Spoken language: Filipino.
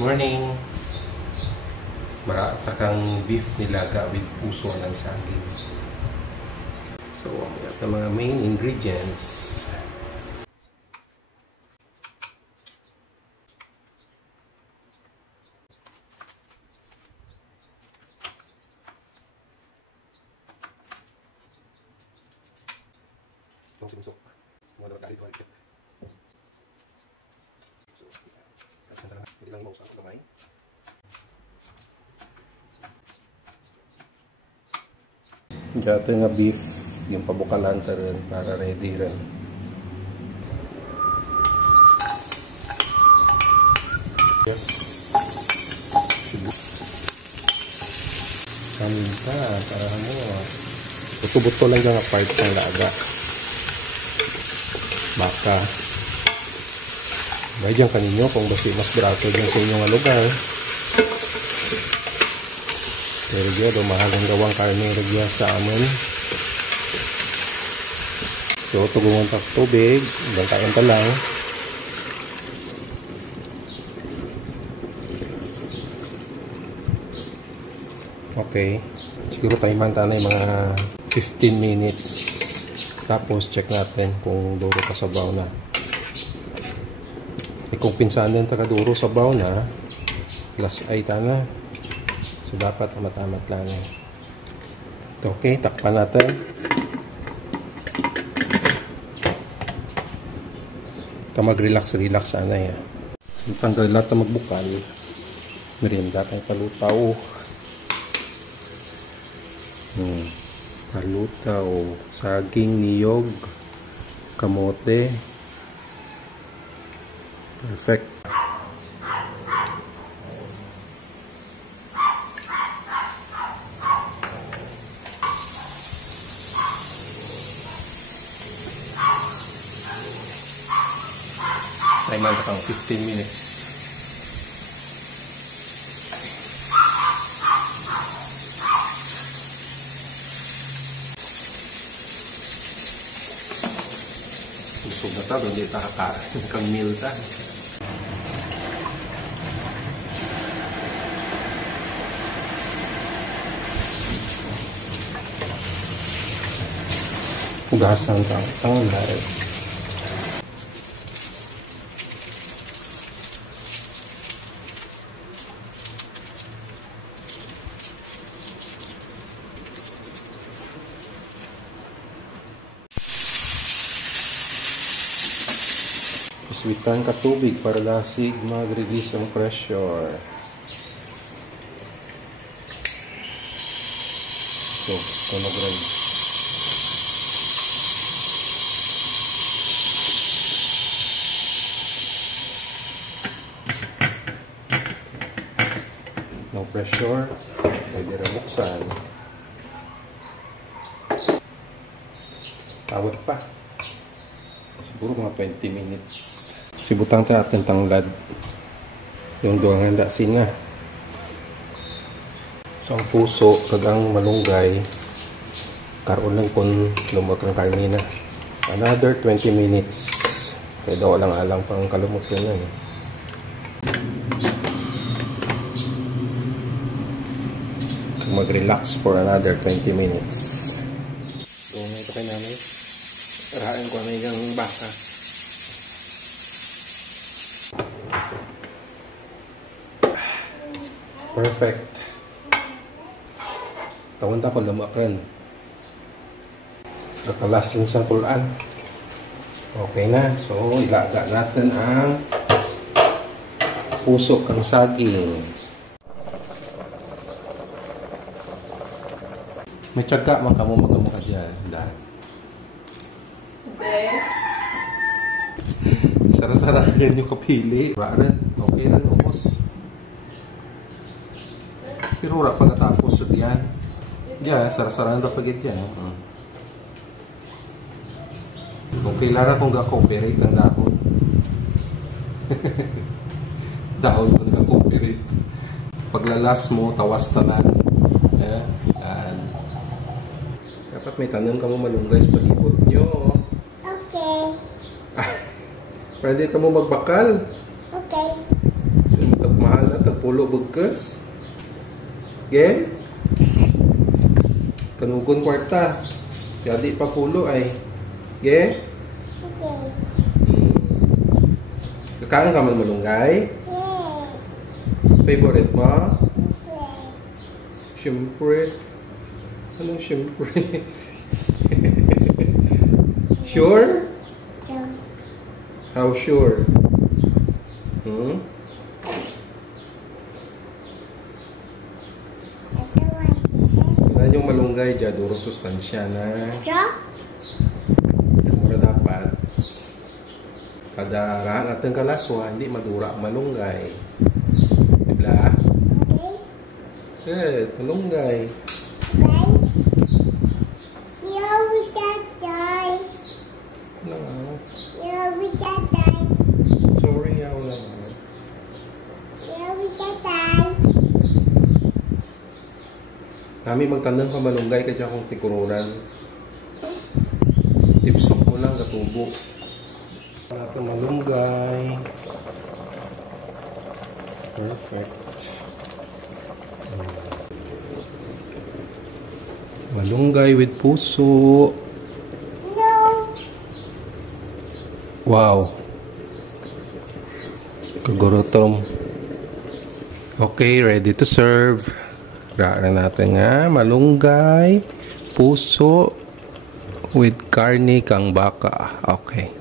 Morning! Marata kang beef nilaga with puso ng saging. So, ito mga main ingredients. Itong sinusok. Mga dapat dahil ito ay ikit. So, hindi lang mausap ang kamay. Ito nga beef, yung pabukalan ka rin para ready rin. Yes. Kanin ka, para mo. Buto-buto lang yung part ng laga. Baka. May dyan kaninyo kung basi mas barato dyan sa inyong lugar. Pero dyan, mahalang gawang karne regya sa amin. So, tugungan pa tubig. Hanggang kain pa lang. Okay. Siguro tayo mantanay mga 15 minutes. Tapos, check natin kung duro ka sabaw na. Kung pinsanin takaduro sabaw na, plus ay tana. So, dapat matamat lang. Okay, takpan natin. Ito mag-relax sana yan. Tanggal lahat na magbukal. Merienda tayo palutaw. Palutaw. Saging, niyog, kamote. Perfect. Time lang kang 15 minutes. Busog na ito, hindi takakain kang meal ta. Hugasan kang tanglay. Iswitan ka tubig para lasig mag-release ang pressure. So, ito mag-rise. No pressure, pwede rin buksan. Tawad pa. Siguro mga 20 minutes. Sibutang natin tanglad. Yung duwang handa sina. So ang puso, kagang malunggay, karoon lang kung lumot ng karne na. Another 20 minutes. Kaya daw alang-alang pang kalumot yun. Mag-relax for another 20 minutes. So, ito kay nanay. Tarahin ko na yung baka. Perfect. Tawag ko lumakran. Nakalasin sa tulaan. Okay na. So, ilaga natin ang puso kang saging. May tsaga man ka mo mag-amuka dyan. Dahil. Okay. Sara-sara yan yung kapili. Ran, okay na ubos. Pero wala pa natapos sa diyan. Diyan, sara-sara na pagit yan. Kung kailangan kong ga-cooperate ang dahon. Dahon ko nag-cooperate. Paglalas mo, tawas tanan. Yan. Dapat may tanong ka mo malunggay sa palibot nyo. Okay. Pwede ka mo magbakal. Okay. Mahal na tagpulo bugkas. Okay? Kanugon kwarta. Jadi pa pulo ay. Okay? Okay. Kakain ka man malunggay? Yes. Favorite mo? Okay. Siyempre. Anong siyempre? Sure? So, How sure? Hmm? ito one. Wala yung malunggay dyan, duro sustansya na. So, Mura dapat. Kada rahan natin kalaswa, hindi madura ang malunggay. Dibla? okay. Malunggay. Okay. Yeah, we can die. No. Yeah, we can die. Sorry, yaw lang. Yeah, we can die. Kami magtandang pa malunggay kasi akong tikurunan. Tipsok mo lang, katubo. Natin malunggay. Perfect. Malunggay with puso. No. Wow. Kagurutom. Okay, ready to serve. Raan natin nga malunggay, puso with karne kang baka. Okay.